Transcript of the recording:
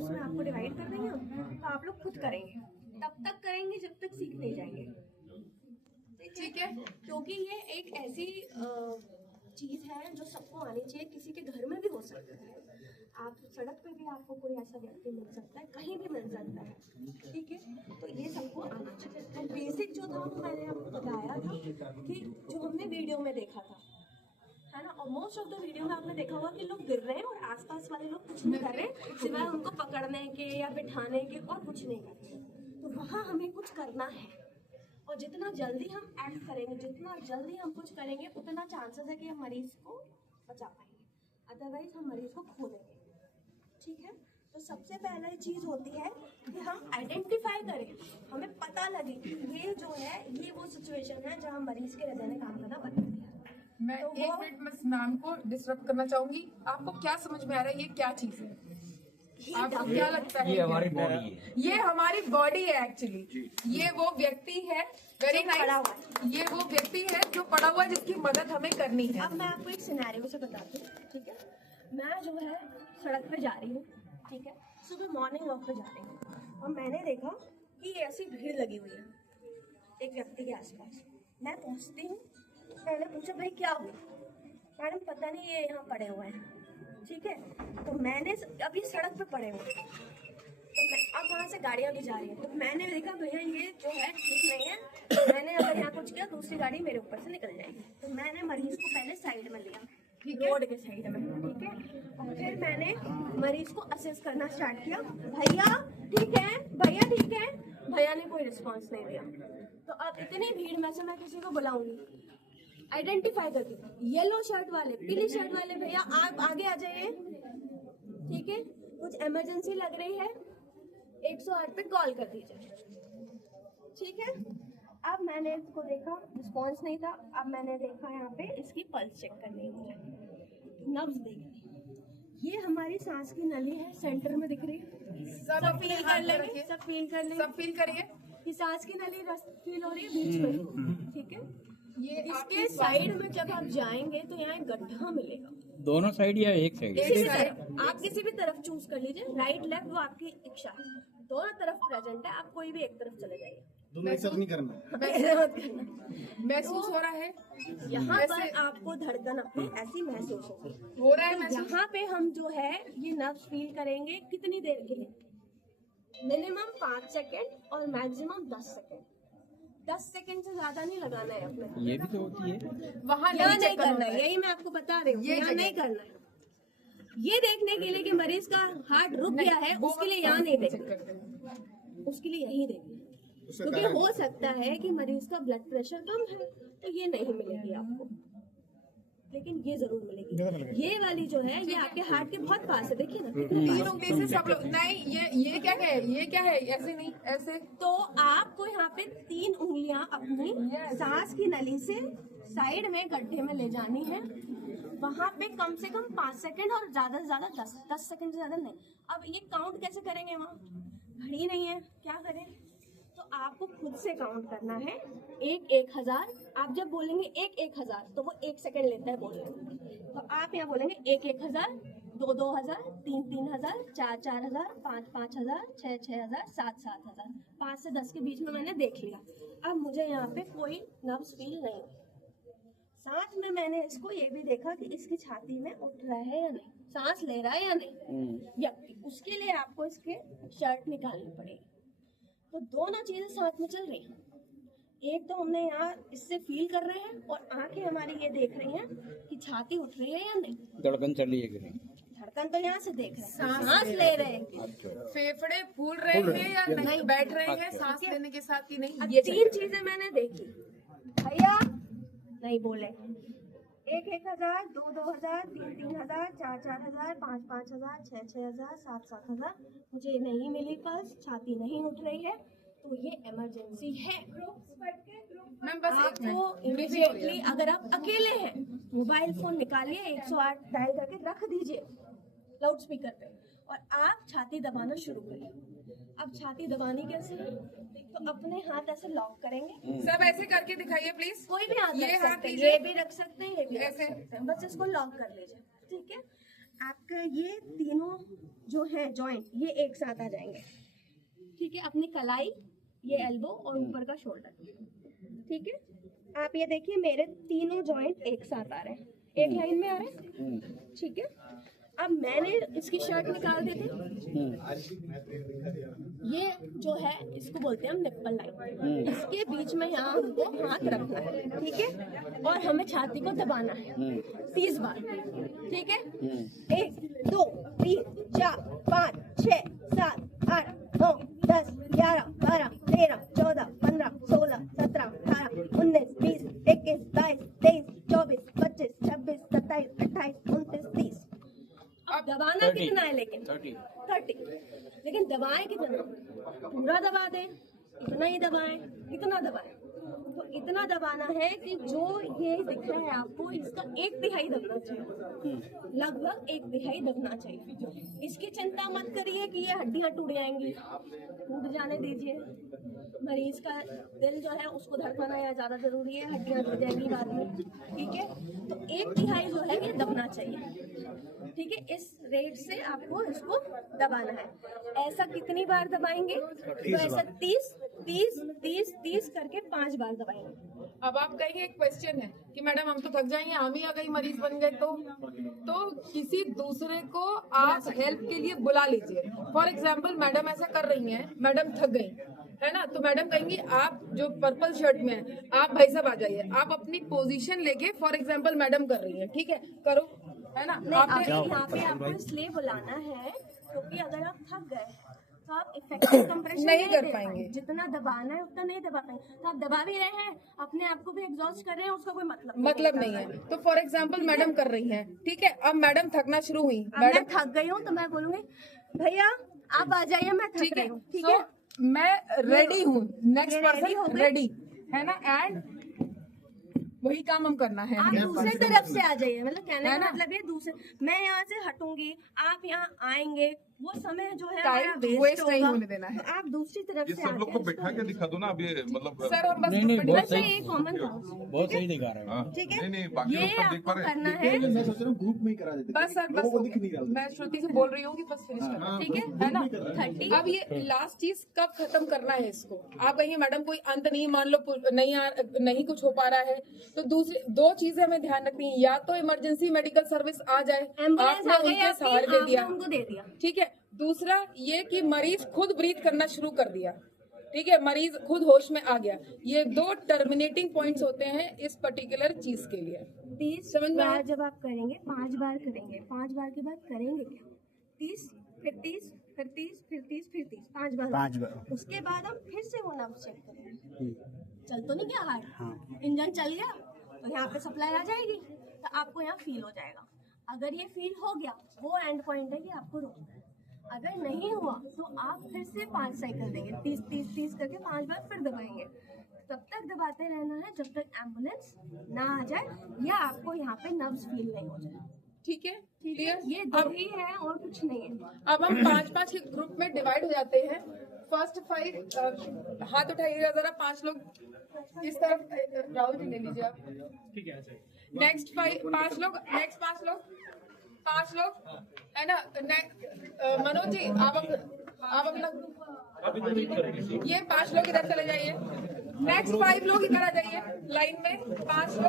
Groups में आपको divide कर देंगे हम, तो आप लोग खुद करेंगे, तब तक करेंगे जब तक सीख नहीं जाएंगे। ठीक है, क्योंकि ये एक ऐसी चीज है जो सबको आनी चाहिए, किसी के घर में भी हो सकता है, आप सड़क पे भी आपको कोई ऐसा व्यक्ति मिल सकता है, कहीं भी मिल सकता है, ठीक है, तो ये सबको आना चाहिए। तो बेसिक जो था वो मैंने आपको बताया था कि जो हमने वीडियो में देखा था, है ना, और मोस्ट ऑफ द वीडियो में आपने देखा होगा कि लोग गिर रहे हैं और आसपास वाले लोग कुछ नहीं कर रहे सिवाय उनको पकड़ने के या बिठाने के, और कुछ नहीं कर रहे। तो वहाँ हमें कुछ करना है, और जितना जल्दी हम एक्ट करेंगे, जितना जल्दी हम कुछ करेंगे, उतना चांसेस है कि हम मरीज को बचा पाएंगे, अदरवाइज हम मरीज को खो देंगे। ठीक है, तो सबसे पहला चीज होती है कि हम आइडेंटिफाई करें, हमें पता लगे कि ये जो है ये वो सिचुएशन है जहाँ मरीज के हृदय ने काम करना बंद कर दिया। मैं तो एक मिनट में मैम को डिस्टर्ब करना चाहूंगी। आपको क्या समझ में आ रहा है, ये क्या चीज है? आपको क्या लगता है? ये हमारी बॉडी है, ये हमारी बॉडी है एक्चुअली। ये वो व्यक्ति है, वेरी नाइस, ये वो व्यक्ति है जो पड़ा हुआ है, जिसकी मदद हमें करनी है। अब मैं आपको एक सिनेरियो से बताती हूँ, ठीक है। मैं जो है सड़क पे जा रही हूँ, ठीक है, सुबह मॉर्निंग वॉक पे जा रही हूँ, और मैंने देखा कि ऐसी भीड़ लगी हुई है एक व्यक्ति के आसपास। मैं पहुँचती हूँ, मैंने पूछा भाई क्या हुआ? मैडम पता नहीं, ये यहाँ पड़े हुए हैं, ठीक है। तो मैंने अभी सड़क पे पड़े हुए, तो मैं अब वहाँ से गाड़ियाँ भी जा रही हैं, तो मैंने देखा भैया ये जो है ठीक नहीं है, मैंने अगर यहाँ कुछ किया दूसरी गाड़ी मेरे ऊपर से निकल जाएगी। तो मैंने मरीज को पहले साइड में लिया, रोड के साइड में, ठीक है, और फिर मैंने मरीज को असेस करना स्टार्ट किया, भैया ठीक है, भैया ठीक है। भैया ने कोई रिस्पॉन्स नहीं दिया। तो अब इतनी भीड़ में से मैं किसी को बुलाऊंगी, आइडेंटिफाई करके, येलो शर्ट वाले, पीली शर्ट वाले, भैया आप आगे आ जाइए, ठीक है, कुछ इमरजेंसी लग रही है, 108 पे कॉल कर दीजिए, ठीक है। अब मैंने इसको देखा, रिस्पॉन्स नहीं था। अब मैंने देखा यहाँ पे इसकी पल्स चेक करनी है मुझे, नब्ज देखनी। ये हमारी सांस की नली है, सेंटर में दिख रही है, सब फील कर लेंगे, सब फील कर लेंगे, सब फील करिए कि सांस की नली फील हो रही है बीच में, ठीक है। ये इसके साइड में जब आप जाएंगे तो यहाँ एक गड्ढा मिलेगा, दोनों साइड या एक साइड? किसी भी तरफ, आप किसी भी तरफ चूज कर लीजिए, राइट लेफ्ट वो आपकी इच्छा है, दोनों तरफ प्रेजेंट है, आप कोई भी एक तरफ चले जाइए, दोनों नहीं करना, महसूस हो रहा है यहाँ पर आपको धड़कन अपनी ऐसी महसूस होगी, हो रहा है। यहाँ पे हम जो है ये नर्व्स फील करेंगे कितनी देर के लिए, मिनिमम 5 सेकेंड और मैक्सिमम 10 सेकेंड। 10 सेकेंड से ज्यादा नहीं लगाना है अपने, ये भी तो होती है वहाँ नहीं करना है, यही मैं आपको बता रही हूँ, यहाँ नहीं करना है। ये देखने के लिए कि मरीज का हार्ट रुक गया है, उसके लिए यहाँ नहीं देखना, उसके लिए यही देखना, क्योंकि हो सकता है कि मरीज का ब्लड प्रेशर कम है, तो ये नहीं मिलेगी आपको, लेकिन ये जरूर मिलेगी। ये वाली जो है ये आपके हार्ट के बहुत पास है, देखिए ना, तीन उंगली से सब लोग नहीं, ये क्या है, ये क्या है, ऐसे नहीं ऐसे। तो आपको यहाँ पे 3 उंगलियां अपनी सांस की नली से साइड में गड्ढे में ले जानी है, वहां पे कम से कम 5 सेकंड और ज्यादा से ज्यादा 10 सेकंड से ज्यादा नहीं। अब ये काउंट कैसे करेंगे, वहाँ घड़ी नहीं है, क्या करें? तो आपको खुद से काउंट करना है, 1-1000। आप जब बोलेंगे 1-1000 तो वो 1 सेकंड लेता है बोलने में, तो आप यहाँ बोलेंगे 1-1000, 2-2000, 3-3000, 4-4000, 5-5000, 6-6000, 7-7000, 5 से 10 के बीच में मैंने देख लिया। अब मुझे यहाँ पे कोई नर्व्स फील नहीं, साथ में मैंने इसको ये भी देखा कि इसकी छाती में उठ रहा है या नहीं, सांस ले रहा है या नहीं व्यक्ति, उसके लिए आपको इसके शर्ट निकालनी पड़ेगी। तो दोनों चीजें साथ में चल रही हैं, एक तो हमने यहाँ इससे फील कर रहे हैं और आंखें हमारी ये देख रही हैं कि छाती उठ रही है या नहीं, धड़कन चल रही है कि नहीं, धड़कन तो यहाँ से देख रहे हैं, सांस ले रहे हैं, फेफड़े फूल रहे हैं या नहीं, बैठ रहे हैं सांस लेने के साथ ही नहीं। अब 3 चीजें मैंने देखी, भैया नहीं बोले, 1-1000, 2-2000, 3-3000, 4-4000, 5-5000, 6-6000, 7-7000, मुझे नहीं मिली पल्स, छाती नहीं उठ रही है, तो ये इमरजेंसी है। मैम बस आपको इमीडिएटली, अगर आप अकेले हैं, मोबाइल फोन निकालिए, 108 डायल करके रख दीजिए लाउड स्पीकर पे, और आप छाती दबाना शुरू करिए। अब छाती दबानी कैसे है, तो अपने हाथ ऐसे लॉक करेंगे, सब ऐसे करके दिखाइए प्लीज, कोई भी हाथ ये रख हाथ सकते हैं, लीजिए। ये भी रख सकते हैं, ये भी रख ऐसे। सकते हैं, बस इसको लॉक कर लीजिए, ठीक है। आपका ये तीनों जो है जॉइंट ये एक साथ आ जाएंगे, ठीक है। अपनी कलाई, ये एल्बो और ऊपर का शोल्डर, ठीक है। आप ये देखिए मेरे तीनों जॉइंट एक साथ आ रहे हैं, एक लाइन में आ रहे हैं, ठीक है। अब मैंने इसकी शर्ट निकाल दी थी, ये जो है इसको बोलते हैं हम निप्पल लाइन, इसके बीच में यहाँ हमको हाथ रखना है, ठीक है। और हमें छाती को दबाना है 30 बार, ठीक है। 1 2 3 4 5 6 7 8 9 10 11 12 13 14 15 16 17 18 19 20 21 22 23 24 25 26 27 28 29 30। अब दबाना 30, कितना है लेकिन 30, लेकिन दबाएं कितना, पूरा दबा दें, इतना ही दबाएं, कितना दबाएं, तो इतना दबाना है कि जो ये दिख रहा है आपको इसका 1/3 दबना चाहिए, लगभग 1/3 दबना चाहिए। इसकी चिंता मत करिए कि ये हड्डियां टूट जाएंगी, टूट जाने दीजिए। मरीज का दिल जो है उसको धड़कना या ज्यादा जरूरी है, हड्डियां टूट जाएंगी बाद में, ठीक है। तो 1/3 जो है ये दबना चाहिए, ठीक है। इस रेट से आपको इसको दबाना है। ऐसा कितनी बार दबाएंगे, तो ऐसा 30 करके 5 बार दबाएंगे। अब आप कहेंगे एक क्वेश्चन है कि मैडम हम तो थक जाएंगे, हम ही अगर मरीज बन गए तो किसी दूसरे को आप हेल्प के लिए बुला लीजिए। फॉर एग्जाम्पल मैडम ऐसा कर रही हैं, मैडम थक गई है ना, तो मैडम कहेंगी आप जो पर्पल शर्ट में है आप भाई साहब आ जाइए, आप अपनी पोजीशन लेके फॉर एग्जाम्पल मैडम कर रही है, ठीक है, करो, है ना। नहीं, आप यहाँ पे आपको इसलिए बुलाना है क्योंकि अगर आप थक गए तो आप इफेक्टिव कंप्रेशन नहीं कर दे पाएंगे। जितना दबाना है उतना नहीं दबा पाएंगे। तो आप दबा भी रहे हैं, अपने आप को भी एग्जॉस्ट कर रहे हैं, उसका कोई मतलब नहीं है। तो फॉर एग्जाम्पल मैडम कर रही हैं, ठीक है, अब मैडम थकना शुरू हुई, मैं थक गई हूँ तो मैं बोलूंगी भैया आप आ जाइए, मैं थक रही हूँ, ठीक है। मैं रेडी हूँ, नेक्स्ट ये ready हो पर्सन गए? रेडी है ना, एंड वही काम हम करना है। आप दूसरे तरफ से आ जाइए, मतलब कहने का मतलब ये दूसरे, मैं यहाँ से हटूंगी, आप यहाँ आएंगे, वो समय जो है हमारा वेस्ट नहीं होने देना है। तो आप दूसरी तरफ ये से सब लोग को बैठा के दिखा दो ना, अब ये मतलब सर हम बस नहीं, बहुत वैसे सही, ये कॉमन था, बहुत सही दिखा रहा है। हाँ, ठीक है। नहीं बाकी ये लोग सब देख पा आपको रहे हैं। करना है, मैं सोच रहा हूँ ग्रुप में ही करा देते बस सर लोगों को दिख नहीं रहा बस मैं श्रुति से बोल रही हूँ कि बस फिनिश करना, ठीक है ना। 30 अब ये लास्ट चीज कब खत्म करना है इसको, आप कहिए मैडम कोई अंत नहीं, मान लो नहीं कुछ हो पा रहा है, तो दूसरी 2 चीजें हमें ध्यान रखनी है, या तो इमरजेंसी मेडिकल सर्विस आ जाए, एम्बुलेंस आ आपने गई, उनके सहारे दे दिया, उनको दे दिया, ठीक है। दूसरा ये कि मरीज खुद ब्रीथ करना शुरू कर दिया, ठीक है, मरीज खुद होश में आ गया। ये 2 टर्मिनेटिंग पॉइंट्स होते हैं इस पर्टिकुलर चीज के लिए। 30 समझ में आया? बार जब आप करेंगे, 5 बार करेंगे, 5 बार के बाद करेंगे क्या, 30 फिर 30 फिर 30 फिर 30 फिर 30, 5 बार। उसके बाद हम फिर से वो नब्ज चेक करेंगे, चल तो नहीं गया हार्ट, इंजन चल गया तो यहाँ पे सप्लाई आ जाएगी, तो आपको यहाँ फील हो जाएगा। अगर ये फील हो गया वो एंड पॉइंट है कि आपको रोकना है। अगर नहीं हुआ तो आप फिर से 5 साइकिल देंगे, 30 करके 5 बार फिर दबाएंगे। तब तक दबाते रहना है जब तक एम्बुलेंस ना आ जाए या आपको यहाँ पे नर्व्स फील नहीं हो जाए, ठीक है, क्लियर। ये 2 ही है और कुछ नहीं है। अब हम 5-5 के ग्रुप में डिवाइड हो जाते हैं। फर्स्ट 5 हाथ उठाइएगा जरा, 5 लोग इस तरफ, राहुल जी ले लीजिए आप, ठीक है। नेक्स्ट 5 लोग, नेक्स्ट 5 लोग है ना। मनोज जी आप अपना ये 5 लोग इधर चले जाइए, नेक्स्ट 5 लोग इधर आ जाइए लाइन में, 5 लोग।